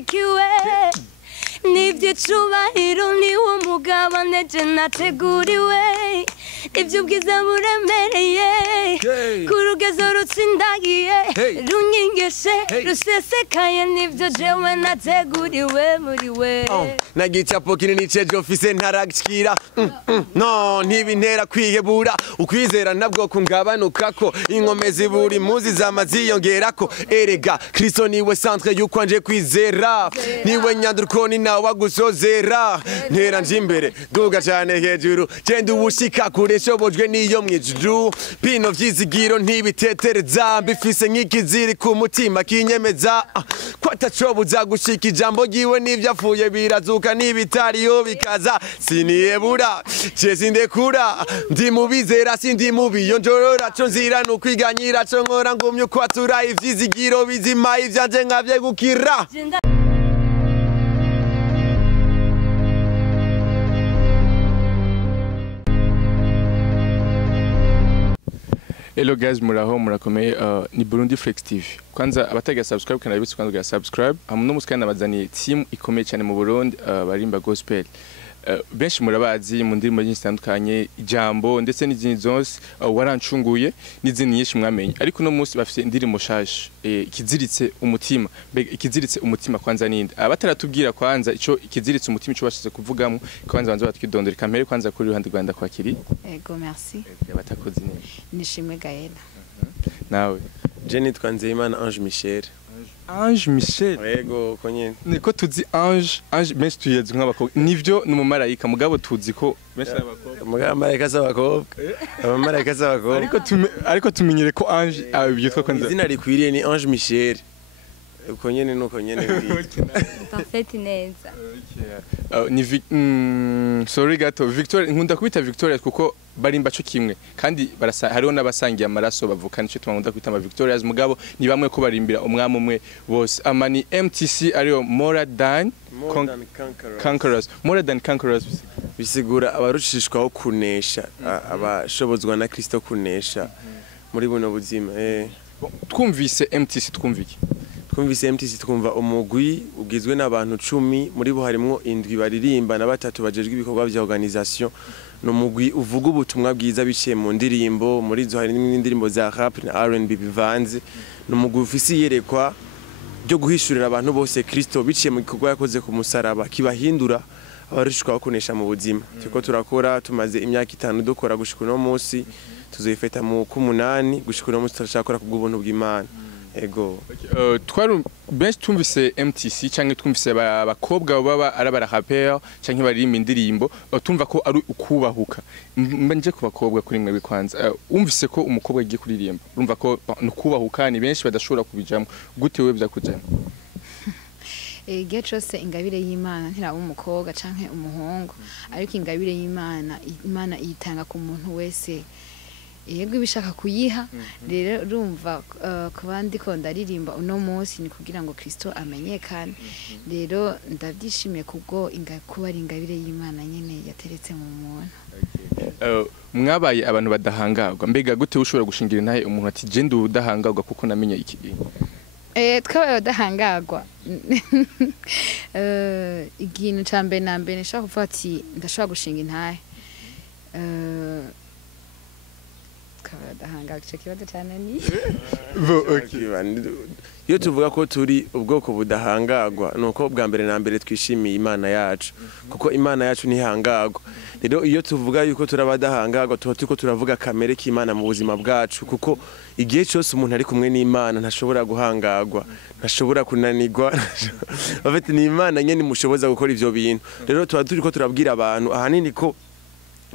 ndashigikiwe n'ivy'icubahiro niwo mugabane je nateguriwe ivy'ubwiza buremereye ku rugezo rutsindagiye runyigishe rusesekaye nivyo jewe nateguriwe muri we nagicapo kinini ceje ofise ntaragikira no ntibintera kwihebura ukwizera nabwo kungabanukako inkomezi buri muzi zamaziyongerako erega Kristo niwe centre yukwanje kwizera niwe nyanduruko ni nawe wagusozera ntera nje imbere duga cyane hejuru genda ubushika kure shobojwe niyo mwijuru bino vyizigiro ntibitetereza mbifise nk'ikiziri ku mutima kinyemeza kwatacobuza gushika ijambo giwe n'ivyafuye birazuka n'ibitariyo bikaza siniyebura cese ndekura ndi mubizera sindi mubiyo njorora co nzira nukwiganyira co nkora ngumye kwatura ivyizigiro bizima ivyanje nkavyegukira. Hello guys, muraho murakomeye ni Burundi Flex TV. Kwanza abataga subscribe kana bibutse kwanza ga subscribe. Hamwe musikana bazaniye team ikomeye cyane mu Burundi barimba gospel. Benshi murabazi mu ndirimbo nyinshi zitandukanye ijambo ndetse n'izindi zose warancunguye n'izindi nyinshi mwamenye. Ariko no munsi bafite indirimbo shaje ikiziritse umutima. Ikiziritse umutima kwanza ninde? Abataratubwira kwanza ico ikiziritse umutima ico bashize kuvugamo kwanza banza batwidondera kamere kwanza kuri ruhande Rwanda kwakiri. Ego merci. Abatakoze neza. Nishimwe Gaël. Nawe Jenny Twanzeyimana Ange Michel. Ange Michel. Yego konyene. Niko tuzi Ange benshi tuyeze nk'abakobwa. Nivyo numumarayika mugabo tuzi ko benshi n'abakobwa. Mugabo marayika z'abakobwa. Abamarayika z'abakobwa. Ariko tumenyere ko Ange byitwa kwanza. Izina rikwiriye ni Ange Michel. Konyene nuko nyene. parfait neza Ni sorry gato Victoria nkunda kubita Victoria kuko barimba cyo kimwe kandi hariho n'abasangiye amaraso bavukana cyo twangunda kwita ama Victorias mugabo ni bamwe ko barimbira umwami umwe bose amani MTC ariyo more than conquerors bisigura abarushishwaho kunesha abashobozwa na Kristo kunesha muri buno buzima twumvise MTC twumviki twumvise MTC twumva umugwi ugizwe n'abantu 10 muri bo harimo indwi baririmba na batatu bajejwe ibikorwa bya organisation no mugwi uvuga ubutumwa bwiza biciye mu ndirimbo muri zo hari n'indirimbo za rap na R&B bivanze no mugwi ufise yerekwa byo guhishurira abantu bose Kristo biciye mu gikorwa yakoze ku musaraba kibahindura abarushishwa kunesha mu buzima tuko turakora tumaze imyaka 5 dukora gushika no munsi tuzoyifeta mu 8 gushika no munsi turashakora ku bw'ubuntu bw'Imana. Ego twaru benshi tumvise MTC canke twumvise abakobwa baba arabara rapper canke baririmba indirimbo tumva ko ari ukubahuka mbanje ku bakobwa kuri mwe bikwanza umvise ko umukobwa agiye kuririmba urumva ko nukubahuka ni benshi badashobora kubijamo gute we byakujamo igihe cyose ingabire y'Imana ntiraba umukobwa canke umuhungu ariko ingabire y'Imana Imana iyitanga ku muntu wese yego ibishaka kuyiha rero urumva kubandi ko ndaririmba uno munsi ni kugira ngo Kristo amenyekane rero ndabyishimiye kubwo kuba ari ingabire y'Imana nyene yateretse mu muntu. Mwabaye abantu badahangagwa mbega gute ushobora gushingira intahe umuntu ati je ndi udahangagwa kuko namenye iki twabaye badahangagwa ikintu cambe nambe nishaka kuvuga ati ndashobora gushinga intahe iyo tuvuga ko turi ubwoko budahangagwa nuko bwa mbere na mbere twishimiye Imana yacu kuko Imana yacu ntihangagwa rero iyo tuvuga yuko turabadahangagwa tuko turavuga kamere k'Imana mu buzima bwacu kuko igihe cyose umuntu ari kumwe n'Imana ntashobora guhangagwa ntashobora kunanirwa bafite ni Imana nyene mushoboza gukora ivyo bintu rero tuba turiko turabwira abantu ahanini ko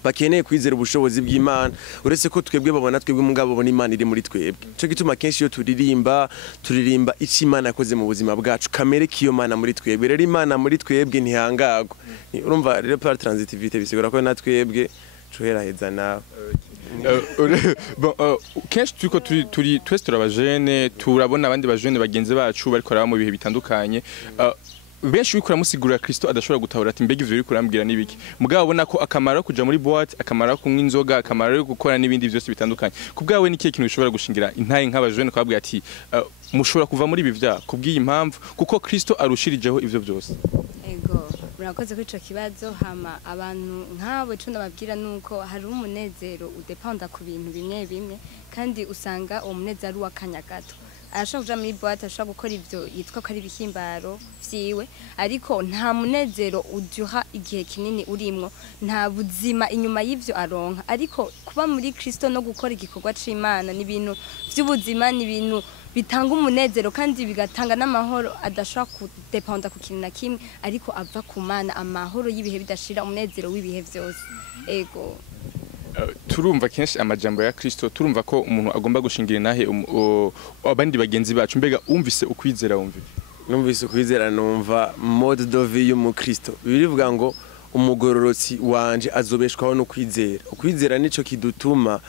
bakeneye kwizera ubushobozi bw'Imana uretse ko twebwe babona twebwe mugabo bona Imana iri muri twebwe cyo gituma kenshi iyo turirimba iki Imana yakoze mu buzima bwacu kamere kiyo Mana muri twebwe rero Imana muri twebwe ntihangagwa urumva rero par transitivité bisigura ko na twebwe cuheraheza nawe kenshi turiko twese turabajene turabona abandi bajene bagenzi bacu bariko baraba mu bihe bitandukanye benshi uriko uramusigurira Kristo adashobora gutahura ati mbega ivyo uriko urambwira nibiki mugabo abona ko akamaro kuja muri boîte akamaro kunywa inzoga akamaro yo gukora n'ibindi byose bitandukanye kubwawe ni kiye kintu bishobora gushingira intaye nk'abajene kwabwira ati mushobora kuva muri ibi vya kubwiye impamvu kuko Kristo arushirijeho ivyo byose ego urakoze kuri ico kibazo hama abantu nk'abo ico ndababwira nuko hari umunezero udependa ku bintu bimwe bimwe kandi usanga uwo munezero ari wakanya gato arashobora kuja muri boîte arashobora gukora ivyo yitwa ko ari ibihimbaro vyiwe ariko nta munezero uduha igihe kinini urimwo nta buzima inyuma y'ivyo aronka ariko kuba muri Kristo no gukora igikorwa c'Imana ni ibintu vy'ubuzima ni ibintu bitanga umunezero kandi bigatanga n'amahoro adashobora kudependa ku kintu na kimwe ariko ava ku Mana amahoro y'ibihe bidashira umunezero w'ibihe vyose ego turumva kenshi amajambo ya Kristo turumva ko umuntu agomba gushingira nahe abandi bagenzi bacu mbega umvise ukwizera numvise ukwizera numva mode de vie y'umukristo birivuga ngo umugororotsi wanje azobeshwaho no kwizera ukwizera nico kidutuma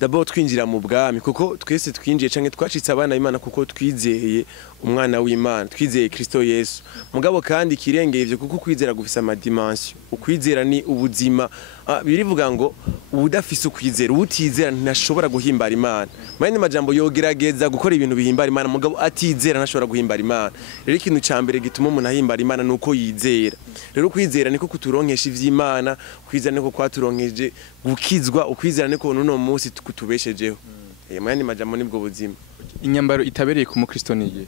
d'abord twinjira mu bwami kuko twese twinjiye canke twacitse abana b'Imana kuko twizeye umwana w'Imana twizeye Kristo Yesu mugabo kandi kirengeye ivyo kuko kwizera gufisa ama dimension ukwizera ni ubuzima birivuga ngo udafise ukwizera utizera ntashobora guhimbara Imana manye majambo yogerageza gukora ibintu bihimbara Imana mugabo atizera ntashobora guhimbara Imana rero ikintu cambere gituma umuntu ahimbara Imana nuko yizera rero kwizera niko kuturonkesha ivy'Imana kwizera niko kwaturonkeje gukizwa ukwizera niko nuno munsi kutubeshejeho manye majambo nibwo buzima inyambaro itabereye ku mukristo niye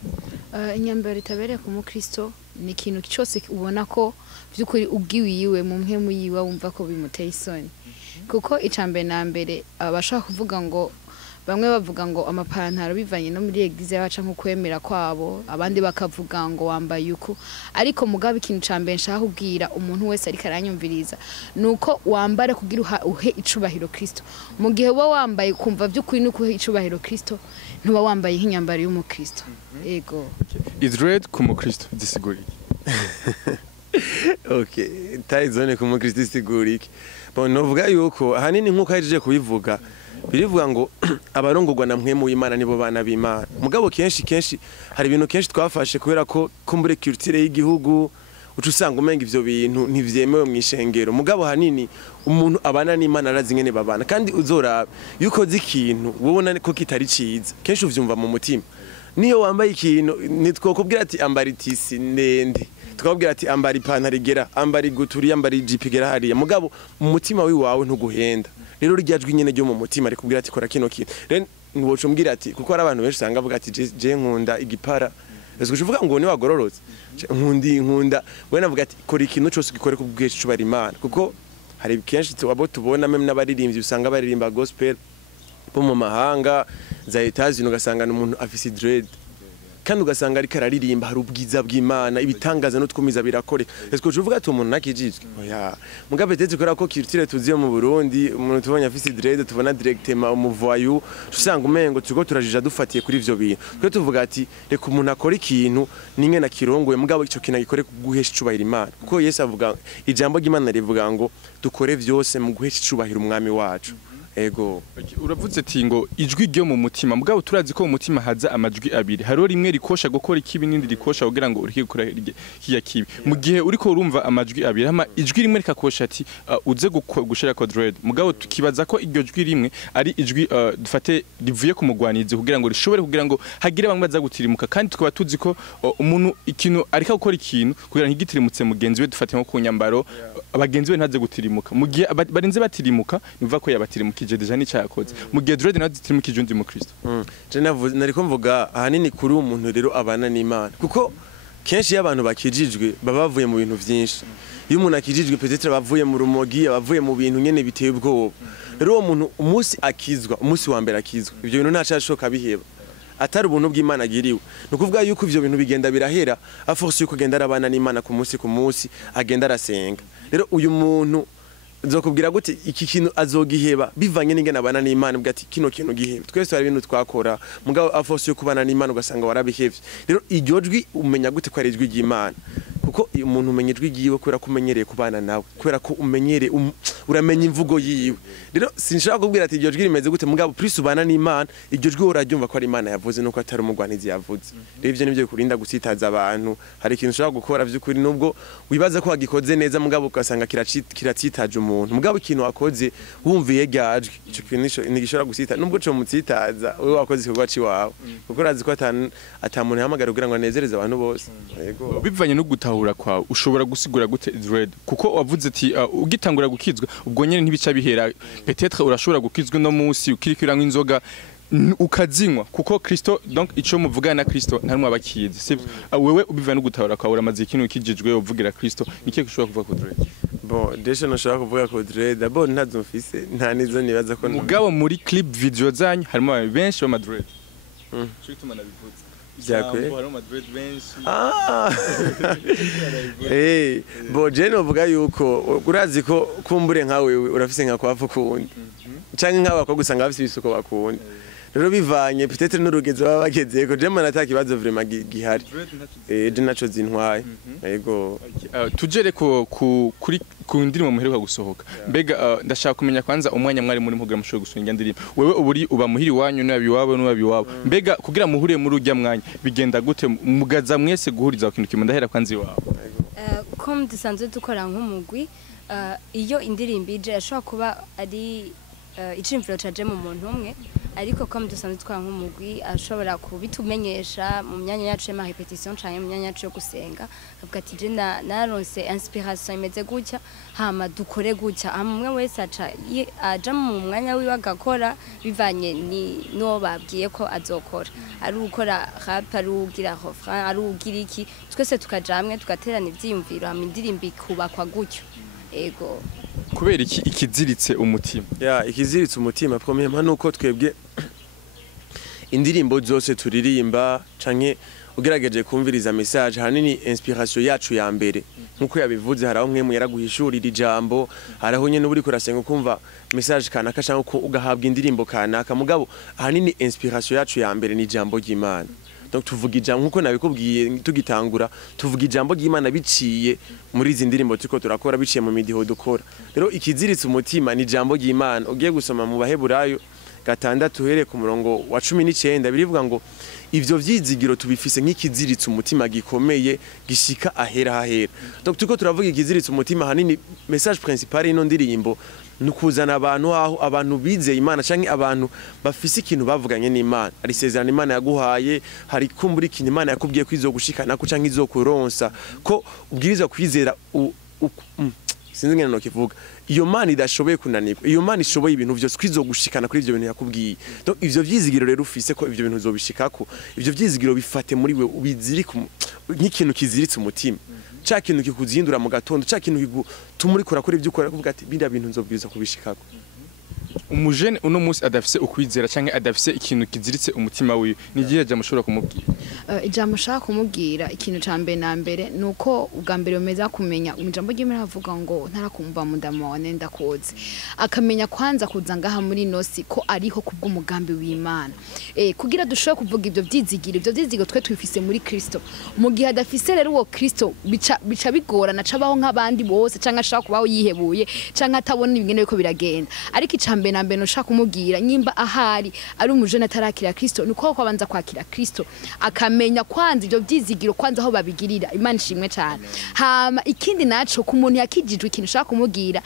inyambaro itabereye ku mukristo ni ikintu cyose ubona ko byukuri ubwiwiwe mu mpemu yiwe wumva ko bimuteye isoni kuko icambere na mbere abashaka kuvuga ngo bamwe bavuga ngo amapantaro bivanye no muri eglise yabaca nko kwemera kwabo abandi bakavuga ngo wambaye uko ariko mugabe ikintu cambere nshaka kubwira umuntu wese ariko aranyumviriza nuko wambara kugira uhe icubahiro Kristo mu gihe wo wambaye kumva byukuri nuko uhe icubahiro Kristo ntuba wambaye nk'inyambaro y'umukristo ego is red ku mukristo disiguri okay taizone ku mukristo disiguri bon novuga yuko hanini nkuko ahejeje kubivuga birivuga ngo abarongorwa na mpwemu w'Imana nibo bana b'Imana mugabo kenshi hari ibintu kenshi twafashe kubera ko kumbure culture y'igihugu ucu usanga umenga ivyo bintu ntivyemewe mu ishengero mugabo hanini umuntu abana n'Imana arazi ngene babana kandi uzoraba yuko zikintu wobona ko kitari ciza kenshi uvyumva mu mutima niyo wambaye ikintu nitwokubwira ati ambara itisi ndende tukabwira ati ambara ipantaro igera ambara iguturi ambara ijipo igera hariya mugabo mu mutima wiwawe ntuguhenda rero ryajwi nyene ryo mu mutima rikubwira ati kora kino kintu rero niwoco mbwira ati kuko ari abantu benshi usanga bavuga ati je nkunda igipara ese kuvuga ngo ni wagororotse nkunda we navuga ati kora ikintu cyose gikore kubwesha cubara Imana kuko hari kenshi abo tubona meme n'abaririmbyi usanga baririmba gospel bo mu mahanga za Etats-Unis ugasanga umuntu afise dread kandi ugasanga ariko araririmba hari ubwiza bw'Imana ibitangaza no twumiza birakore ese ko uvuga ati umuntu nakijijwe oya mugabe tete kora ko culture tuziye mu Burundi umuntu tubonye afise dread tubona directement umuvoyu usanga umengo tugo turajija dufatiye kuri ivyo bintu twe tuvuga ati reka umuntu akora ikintu ninge na kirongoye mugabo ico kintu gikore kuguhesha icubahiro Imana kuko Yesu avuga ijambo ry'Imana rivuga ngo dukore vyose mu guhesha icubahiro umwami wacu ego uravuze ati ngo ijwi ryo mu mutima mugabo turazi ko mu mutima haza amajwi abiri haro rimwe rikosha gukora ikibi nindi rikosha kugira ngo urike gukora kiya kibi mu gihe uriko urumva amajwi abiri hama ijwi rimwe rikakosha ati uze gushira code red mugabo tukibaza ko iryo jwi rimwe ari ijwi dufate rivuye ku mugwanizi kugira ngo rishobore kugira ngo hagire bamwe baza gutirimuka kandi tukaba tuzi ko umuntu ikintu arika gukora ikintu kugira ngo igitirimutse mugenzi we dufate nko kunyambaro abagenzi be ntaze gutirimuka mu gihe barinze batirimuka nivuga ko yabatirimuka deja ni cyakoze mu gihe dread na zitirumukije undi mu Kristo je nariko mvuga ahanini kuri umuntu rero abana n'Imana kuko kenshi y'abantu bakijijwe baba bavuye mu bintu vyinshi iyo umuntu akijijwe peut-être bavuye mu rumogi abavuye mu bintu nyene biteye ubwoba rero uwo muntu umunsi akizwa umunsi wa mbere akizwa ivyo bintu ntacashoka biheba atari ubuntu bw'Imana agiriwe nukuvuga yuko ivyo bintu bigenda birahera a force yuko genda arabana n'Imana ku munsi agenda arasenga rero uyu muntu nzokubwira gute iki kintu azogiheba bivanye n'ingene abana n'Imana bwati kino kintu giheba twese hari ibintu twakora mugabo a force yo kubana n'Imana ugasanga warabihevye rero iryo jwi umenya gute ko ari ijwi ry'Imana kuko umuntu umenya ijwi ryiwe kubera ko umenyereye kubana nawe kubera ko umenyereye uramenya imvugo yiwe rero sinshaka kubwira ati iryo jwi rimeze gute mugabo plus ubana n'Imana iryo jwi uraryumva ko ari Imana yavuze nuko atari umugwanizi yavuze rero ivyo nivyo bikurinda gusitaza abantu hari ikintu ushaka gukora vy'ukuri nubwo wibaza ko wagikoze neza mugabo ugasanga kiratsitaje umuntu mugabo ikintu wakoze wumviye ryajwi ico kintu nigishobora gusita nubwo cyo mutsitaza wewe wakoze ikikorwa ciwawe kuko urazi ko atamuntu yahamagara kugira ngo anezereze abantu bose yego bivanye no gutahura kwawe ushobora gusigura gute dread kuko wavuze ati ugitangura gukizwa ubwo nyene ntibica bihera peut-être urashobora gukizwa no munsi ukirikira nk'inzoga ukazinywa kuko Kristo donc ico muvugana na Kristo ntarumwe abakizi sivyo wewe ubivanye no gutahura kwawe uramaze ikintu kijijwe uvugira Kristo niki ushobora kuvuga ko dread bon desha nashaka kuvuga ko dread d'abord ntazo mfise nta nizo nibaza ko mugabo muri clip video zanyu harimo abantu benshi ba madread cyo gituma nabivuze byakwe bo je novuga yuko urazi ko kumbure nkawe urafise nka kwafu kundi canke nk'aba ko gusanga bafise ibisuko bakunda rero bivanye peut-être n'urugezo baba bagezeko je mana atakibazo vraiment gihari je naco zintwaye yego tujere ko kuri ku ndirimbo muheruka gusohoka mbega ndashaka kumenya kwanza umwanya mwari muri mpugura mushobora gusunga ndirimbo wewe uba muhiri wanyu n'abiwabo mbega kugira muhure muri urya mwanya bigenda gute mugaza mwese guhuriza ikintu kimwe ndahera kwanza iwabo comme dusanzwe dukora nk'umugwi iyo indirimbo ije ashobora kuba ari icimviro caje mu muntu umwe ariko comme dusanzwe twara nk'umugwi ashobora kubitumenyesha mu myanya yacu ya repetition canke mu myanya yacu yo gusenga avuga ati je naronse inspiration imeze gutya hama dukore gutya amwe wese aja mu mwanya wiwe agakora bivanye no babwiye ko azokora ari ukora rap ari ugira refrain ari ugira iki twese tukajamwe tugaterana ivyiyumviro hama indirimbo ikubakwa gutyo ego kubera iki ikiziritse umutima ikiziritse umutima premier nuko twebwe indirimbo zose turirimba canke ugerageje kumviriza message hanini inspiration yacu ya mbere nkuko yabivuze haraho mwemu yaraguhishurira ijambo haraho nyene uri kurasenga kumva message kanaka canke ko ugahabwa indirimbo kanaka mugabo hanini inspiration yacu ya mbere ni ijambo ry'Imana donc tuvuga ijambo nkuko nabikubwiye tugitangura tuvuga ijambo ry'Imana biciye muri izi ndirimbo turiko turakora biciye mu midiho dukora rero ikiziritse umutima ni ijambo ry'Imana ugiye gusoma mu Baheburayo 6 uhereye ku murongo wa 19 birivuga ngo ivyo vyizigiro tubifise nk'ikiziritse umutima gikomeye gishika ahera hahera donc turiko turavuga ikiziritse umutima hanini message principal ino ndirimbo nukuzana abantu aho abantu bizeye Imana canke abantu bafise ikintu bavuganye n'Imana ari sezerano Imana yaguhaye hari kumbura ikintu Imana yakubwiye ko izogushikana ko canke izokuronsa ko ubwiriza kwizera sinzi ngene no kivuga iyo Mana idashoboye kunanirwa iyo Mana ishoboye ibintu vyose kwizogushikana kuri ivyo bintu yakubwiye donc ivyo vyizigiro rero ufise ko ivyo bintu uzobishikako ivyo vyizigiro bifate muri we ubizirika nk'ikintu kiziritse umutima cha kintu kikuzindura mu gatondo cha kintu tumuri kurakora ivyo ukora kuvuga ati binda bintu nzobwiza kubishikako umujene uno munsi adafise ukwizera canke adafise ikintu kiziritse umutima wiwe nigiye je mushobora kumubwira ijambo shaka kumubwira ikintu ca mbere na mbere nuko ubwa mbere umeza kumenya umujambo ry'Imana avuga ngo ntarakumva mudama wane ndakoze akamenya kwanza kuza ngaha muri nosi ko ariho kubw'umugambi w'Imana kugira dushobore kuvuga ivyo vyizigiro twe twifise muri Kristo mu gihe adafise rero uwo Kristo bica bigorana cabaho nk'abandi bose canke ashaka kubaho yihebuye canke atabona ibingene biko biragenda ariko icambe na mbere ushaka kumubwira nyimba ahari ari umujene atarakira Kristo nuko kwabanza kwakira Kristo akamenya kwanza ivyo vyizigiro kwanza aho babigirira Imana ishimwe cyane hama ikindi naco ku muntu yakijijwe ikintu ushaka kumubwira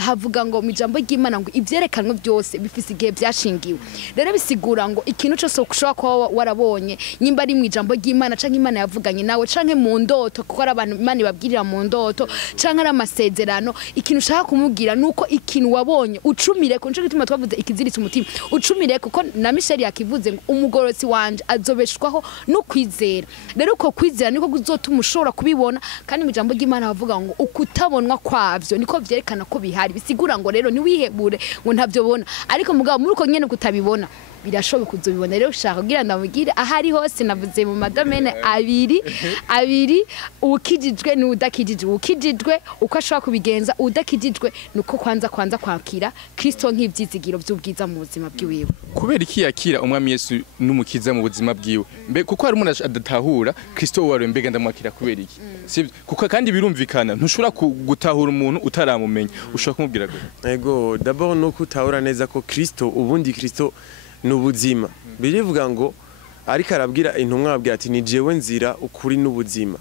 havuga ngo mu ijambo ry'Imana ngo ivyerekanwe byose bifise igihe byashingiwe rero bisigura ngo ikintu cyose ushaka ko warabonye nyimba ari mu ijambo ry'Imana canke Imana yavuganye nawe canke mu ndoto kuko ari abantu Imana ibabwirira mu ndoto canke ari amasezerano ikintu ushaka kumubwira nuko ikintu wabonye ucumire ko nco gituma twavuze ikiziritse umutima ucumire kuko na Michel yakivuze ngo umugorotsi wanje azobeshwaho no kwizera rero uko kwizera niko kuzotuma ushobora kubibona kandi mu ijambo ry'Imana bavuga ngo ukutabonwa kwavyo niko vyerekana ko bihari bisigura ngo rero ni wihebure ngo ntavyo bona ariko mugabo muri uko nyene kutabibona birashoboka uzobibona rero ushaka kugira ndamubwire ahari hose navuze mu madomene abiri ukijijwe n'udakijijwe ukijijwe uko ashobora kubigenza udakijijwe nuko kwanza kwakira Kristo nk'ivyizigiro by'ubwiza mu buzima bwiwe kubera iki yakira umwami Yesu n'umukiza mu buzima bwiwe mbe kuko hari umuntu adatahura Kristo wari mbega ndamwakira kubera iki sivyo kuko kandi birumvikana ntushobora gutahura umuntu utaramumenya ushobora kumubwira gute ego d'abord nuko utahura neza ko Kristo ubundi Kristo n'ubuzima birivuga ngo ariko arabwira intumwa abwira ati ni jewe nzira ukuri n'ubuzima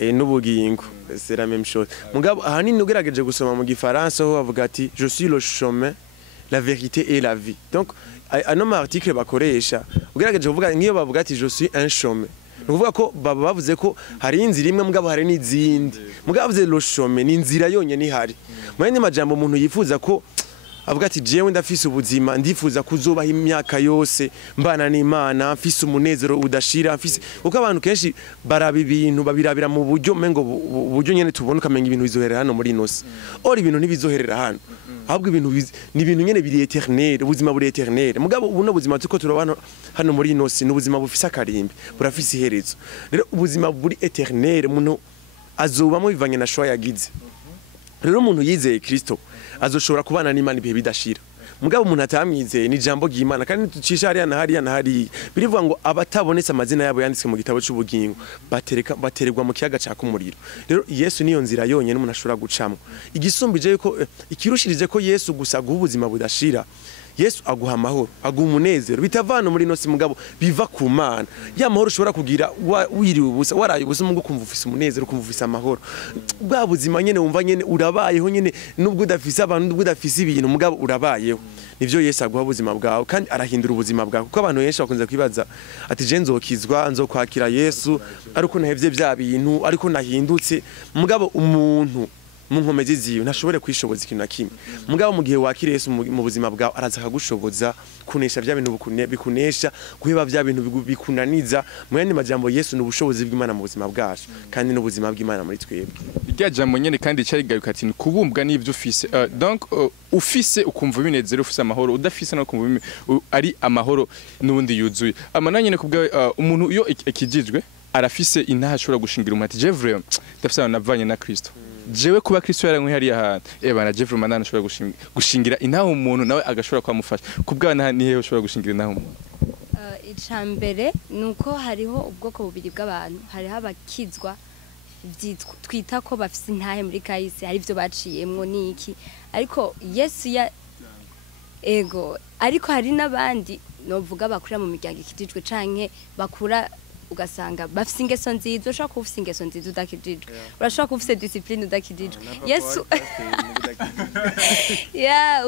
n'ubugingo c'est la même chose mugabo ahanini ugerageje gusoma mu gifaransa ho bavuga ati je suis le chemin la vérité et la vie donc ano ma article bakoresha ugerageje kuvuga ngiyo bavuga ati je suis un chemin nuvuga ko baba bavuze ko hari inzira imwe mugabo hari n'izindi mugabo bavuze le chemin ni inzira yonyene ihari mu yandi majambo umuntu yifuza ko avuga ati jewe ndafise ubuzima ndifuza kuzobaho imyaka yose mbana n'Imana mfise umunezero udashira mfise uko abantu kenshi baraba ibintu babirabira mu buryo mengo buryo nyene tubona ukamenga ibintu bizoherera hano muri inosi ori ibintu ntibizoherera hano ahubwo ibintu ni ibintu nyene biri eternel ubuzima buri eternel mugabo ubuno buzima tuko turabana hano muri inosi n'ubuzima bufise akarimbi burafise iherezo rero ubuzima buri eternel umuntu azobamo bivanye na shoya yagize rero umuntu yizeye Kristo azoshobora kubana n'Imana ibihe bidashira mugabo umuntu atamwizeye ni jambo ry'Imana kandi tucisha hariya na hariya birivuga ngo abatabonetse amazina yabo yanditswe mu gitabo cy'ubugingo batererwa mu kiyaga caka umuriro rero Yesu niyo nzira yonyene umuntu ashobora gucamo igisumbije yuko ikirushirije ko Yesu gusa guha ubuzima budashira Yesu aguha amahoro aguha umunezero bitavana muri nosi mugabo biva ku Mana ya mahoro ushobora kugira wiriwe ubusa waraye ubusa mu kumva ufise umunezero kumva ufise amahoro bwa buzima nyene wumva nyene urabayeho nyene nubwo udafise abantu nubwo udafise ibintu mugabo urabayeho nivyo Yesu aguha ubuzima bwawe kandi arahindura ubuzima bwawe kuko abantu benshi bakunze kwibaza ati je nzokizwa nzokwakira Yesu ariko nahevye bya bintu ariko nahindutse mugabo umuntu mu nkomezi ziyo ntashobore kwishoboza ikintu nakimwe mugabo mu gihe wakira Yesu mu buzima bwawe araza akagushoboza kunesha bya bintu bikunesha guheba bya bintu bikunaniza mu yandi majambo Yesu n'ubushobozi bw'Imana mu buzima bwacu kandi n'ubuzima bw'Imana muri twebwe irya jambo nyene kandi cyarigaruka ati kubumbwa n'ivyo ufise donc ufise ukumva binezero ufise amahoro udafise no kumva ari amahoro n'ubundi yuzuye amana nyene kubwa umuntu iyo ekijijwe arafise intaha ashobora gushingira umati je vraiment ndafise navanye na Kristo jewe kuba Kristo yarankuye hariya hantu bana je vraiment nashobora gushingira intaha umuntu nawe agashobora kwamufasha kubwana nihe ushobora gushingira intaha umuntu icambere nuko hariho ubwoko bubiri bw'abantu hariho abakizwa twita ko bafise intahe muri kahise hari ivyo baciyemwo niki ariko Yesu ego ariko hari n'abandi novuga bakura mu miryango ikijijwe canke bakura ugasanga bafise ingeso nziza ushaka kufise ingeso nziza udakijijwe urashaka kufise discipline udakijijwe Yesu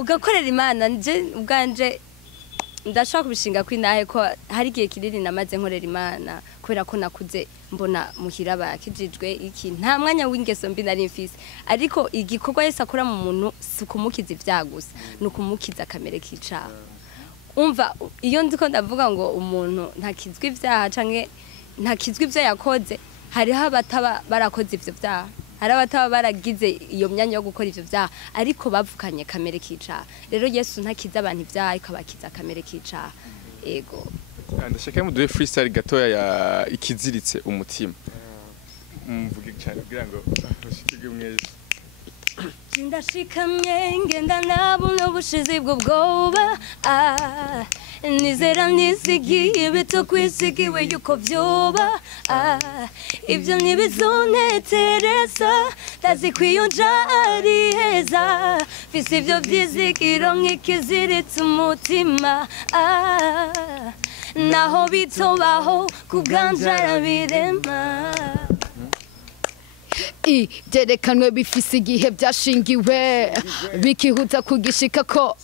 ugakorera Imana nje ubwanje ndashaka kubishinga kwinahe ko hari igihe kinini namaze nkorera Imana kubera ko nakuze mbona muhira bakijijwe iki nta mwanya w'ingeso mbi nari mfise ariko igikorwa Yesu akora mu muntu sukumukiza ivyagusa nukumukiza kamere kicaha umva iyo ndiko ndavuga ngo umuntu ntakizwe ivyaha canke ntakizwe ivyo yakoze hariho abataba barakoze ivyo vyaha hari abataba baragize iyo myanya yo gukora ivyo vyaha ariko bavukanye kamere kicaha rero Yesu ntakiza abantu ivyaha ariko abakiza kamere kicaha ego ndashaka mu duhe freestyle gatoya ya ikiziritse umutima mvuge cyane kugira ngo ushikige mwese ndashikamye ngenda nabuno bushizi bw'ubwoba nizera nizigiye bitokwisigiwe yuko vyoba ibyo ntibizonetereza ndazi kwiyonja ari heza fise ibyo vyizigiro nk'ikiziritse umutima naho bitobaho kubwanja arabirema byerekanwe bifise igihe byashingiwe bikihuta kugishika ko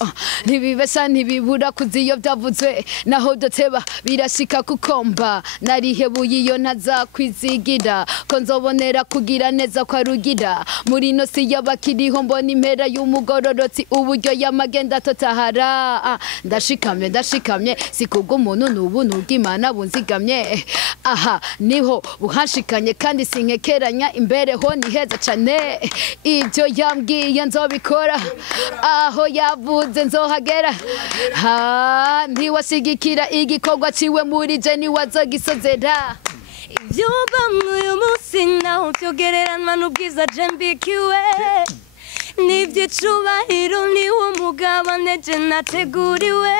ntibibesha ntibibura kuziyo byavuzwe naho doteba birashika kukomba narihebuye iyo ntazakwizigira ko nzobonera kugira neza kwa rugira muri no si yabakiriho mbona impera y'umugororotsi uburyo yamagenda totahara ndashikamye sikubwo umuntu n'ubuntu bw'Imana bunzigamye aha niho buhashikanye kandi sinkekeranya imbere ho aho ni heza cane ibyo yambwiye nzobikora aho yavuze nzohagera ntiwashigikira igikorwa ciwe muri je niwazogisozera ibyo bamwe uyu munsi naho byogereranwa n'ubwiza je mbikiwe n'ibyicubahiro niwo mugabane je nateguriwe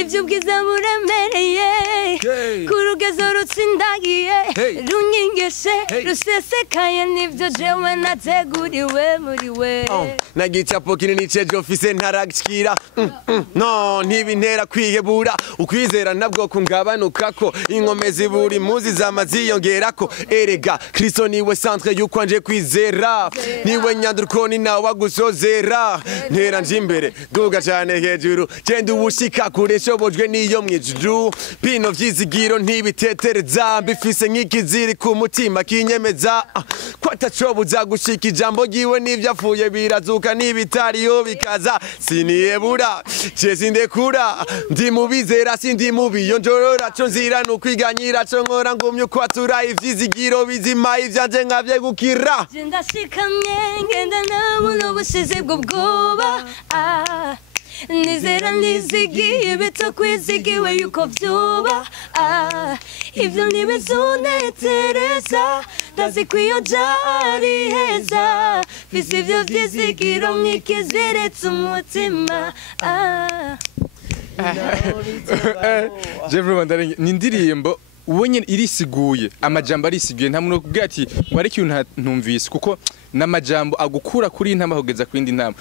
iby'ubwiza buremereye ku rugezo rutsindagiye runyingeshe rusesekaye nibyo jewe nateguriwe muri we nagicapo kinini ceje ofise ntaragikira no ntibintera kwihebura ukwizera nabwo kungabanukako inkomezi buri muzi zamaziyongerako erega Kristo niwe centre yukwanje kwizera niwe nyandurukoni nawe agusozera ntera nje imbere duga cyane hejuru genda ubushika kure nshobojwe niyo mwijuru bino vyizigiro ntibitetereza mbifise nk'ikiziri ku mutima kinyemeza ko atacobuza gushika ijambo giwe n'ivyafuye birazuka n'ibitariyo bikaza siniyebura cese ndekura ndi mubizera sindi mubiyo njorora co nzira nukwiganyira co nkora ngumye kwatura ivyizigiro bizima ivyanje nkavye gukira ndashikamye ngenda nabona ubushize bw'ubwoba nizera nizigiye bitakwizigiwe yuko vyoba ivyo ntibizonetereza ndazi ko iyo jari heza fise ivyo vyizigiro nk'ikizeretse umutima Jeffrey Mandarenge ni indirimbo ubonye irisiguye amajambo arisiguye nta muntu kubwira ati wari ikintu ntumvise kuko n'amajambo agukura kuri intama kugeza ku yindi ntama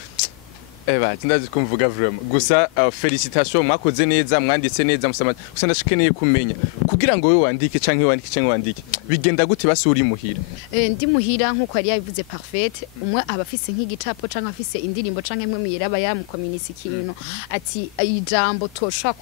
eba ndazi kumvuga vraiment gusa felicitation mwakoze neza mwanditse neza musama gusa ndashikeneye kumenya kugira ngo wewe wandike canke wandike bigenda gute basuri muhira ndi muhira nkuko ari yabivuze parfait umwe abafise nk'igicapo canke afise indirimbo canke mwe muyiraba yamukominisa ikintu ati ijambo toshwa